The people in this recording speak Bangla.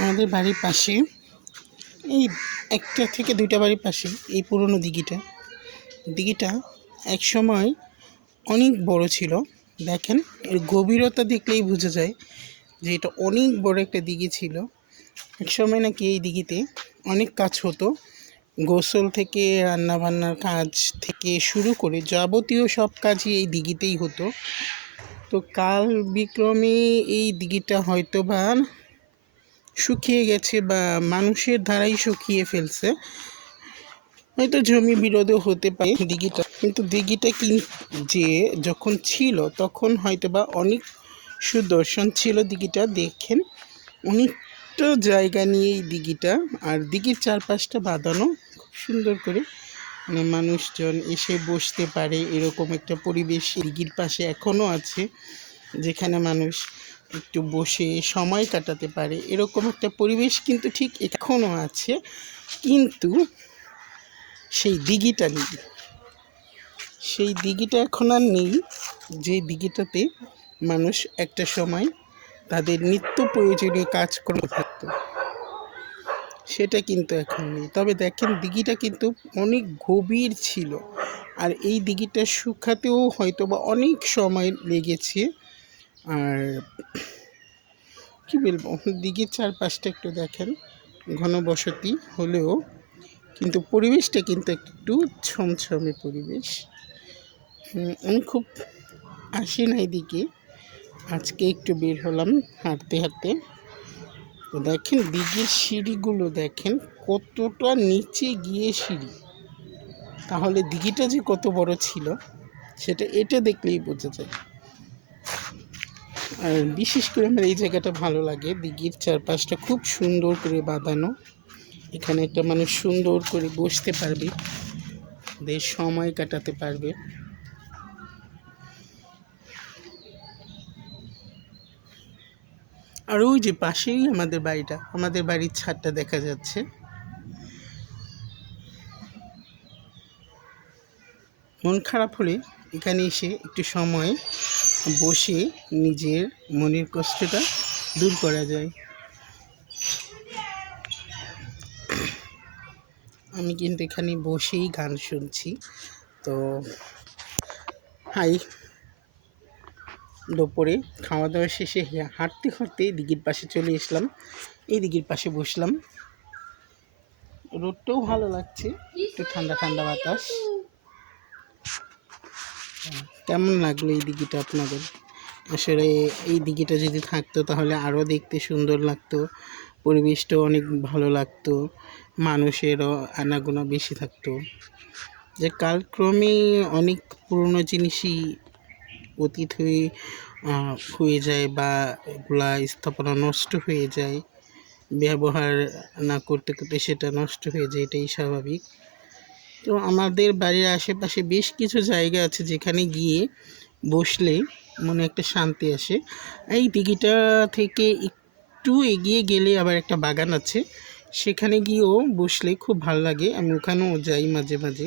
আমাদের বাড়ির পাশে এই একটা থেকে দুইটা বাড়ির পাশে এই পুরনো দিঘিটা একসময় অনেক বড় ছিল। দেখেন এর গভীরতা দেখলেই বোঝা যায় যে এটা অনেক বড় একটা দিঘি ছিল। একসময় নাকি এই দিঘিতে অনেক কাজ হতো, গোসল থেকে রান্নাবান্নার কাজ থেকে শুরু করে যাবতীয় সব কাজই এই দিঘিতেই হতো। তো কাল বিক্রমে এই দিঘিটা হয়তো বা শুকিয়ে গেছে বা মানুষের দ্বারাই শুকিয়ে ফেলছে, হয়তো জমি বিরোধও হতে পারে দিঘিটা। কিন্তু দিঘিটা যে যখন ছিল তখন হয়তো বা অনেক সুদর্শন ছিল দিঘিটা। দেখেন অনেকটা জায়গা নিয়ে এই দিঘিটা, আর দিঘির চারপাশটা বাঁধানো খুব সুন্দর করে, মানে মানুষজন এসে বসতে পারে এরকম একটা পরিবেশ দিঘির পাশে এখনও আছে, যেখানে মানুষ একটু বসে সময় কাটাতে পারে এরকম একটা পরিবেশ কিন্তু ঠিক এখনও আছে। কিন্তু সেই দিঘিটা নেই, সেই দিঘিটা এখন আর নেই। যে দিঘিটাতে মানুষ একটা সময় তাদের নিত্য প্রয়োজনীয় কাজকর্ম থাকতো, সেটা কিন্তু এখন নেই। তবে দেখেন দিঘিটা কিন্তু অনেক গভীর ছিল, আর এই দিঘিটা শুকাতেও হয়তো বা অনেক সময় লেগেছে। আর কি বলবো, দিঘির চারপাশটা একটু দেখেন, ঘনবসতি হলেও কিন্তু পরিবেশটা কিন্তু একটু ছমছমে পরিবেশ। আমি খুব আসি না এদিকে, আজকে একটু বের হলাম হাঁটতে হাঁটতে। তো দেখেন দিঘির সিঁড়িগুলো দেখেন কতটা নিচে গিয়ে সিঁড়ি, তাহলে দিঘিটা যে কত বড় ছিল সেটা এটা দেখলেই বোঝা যায়। আর বিশেষ করে আমার এই জায়গাটা ভালো লাগে, দিঘির চারপাশটা খুব সুন্দর করে বাঁধানো। এখানে একটা মানুষ সুন্দর করে বসতে পারবে, বেশ সময় কাটাতে পারবে। আর ওই যে পাশেই আমাদের বাড়িটা, আমাদের বাড়ির ছাদটা দেখা যাচ্ছে। মন খারাপ হলে এখানে এসে একটু সময় বসে নিজের মনের কষ্টটা দূর করা যায়। আমি কিন্তু এখানে বসেই গান শুনছি। তো হাই, দুপুরে খাওয়া দাওয়া শেষে হাঁটতে হাঁটতে দিঘির পাশে চলে আসলাম, এই দিঘির পাশে বসলাম। রোদটাও ভালো লাগছে, একটু ঠান্ডা ঠান্ডা বাতাস। কেমন লাগলো এই দিঘিটা আপনাদের? আসলে এই দিঘিটা যদি থাকতো তাহলে আরও দেখতে সুন্দর লাগতো, পরিবেশটাও অনেক ভালো লাগতো, মানুষেরও আনাগোনা বেশি থাকতো। যে কালক্রমে অনেক পুরনো জিনিসই অতীত হয়ে যায় বা এগুলা স্থাপনা নষ্ট হয়ে যায়, ব্যবহার না করতে করতে সেটা নষ্ট হয়ে যায়, এটাই স্বাভাবিক। তো আমাদের বাড়ির আশেপাশে বেশ কিছু জায়গা আছে যেখানে গিয়ে বসলে মনে একটা শান্তি আসে। এই দিঘিটা থেকে একটু এগিয়ে গেলে আবার একটা বাগান আছে, সেখানে গিয়েও বসলে খুব ভালো লাগে। আমি ওখানেও যাই মাঝে মাঝে।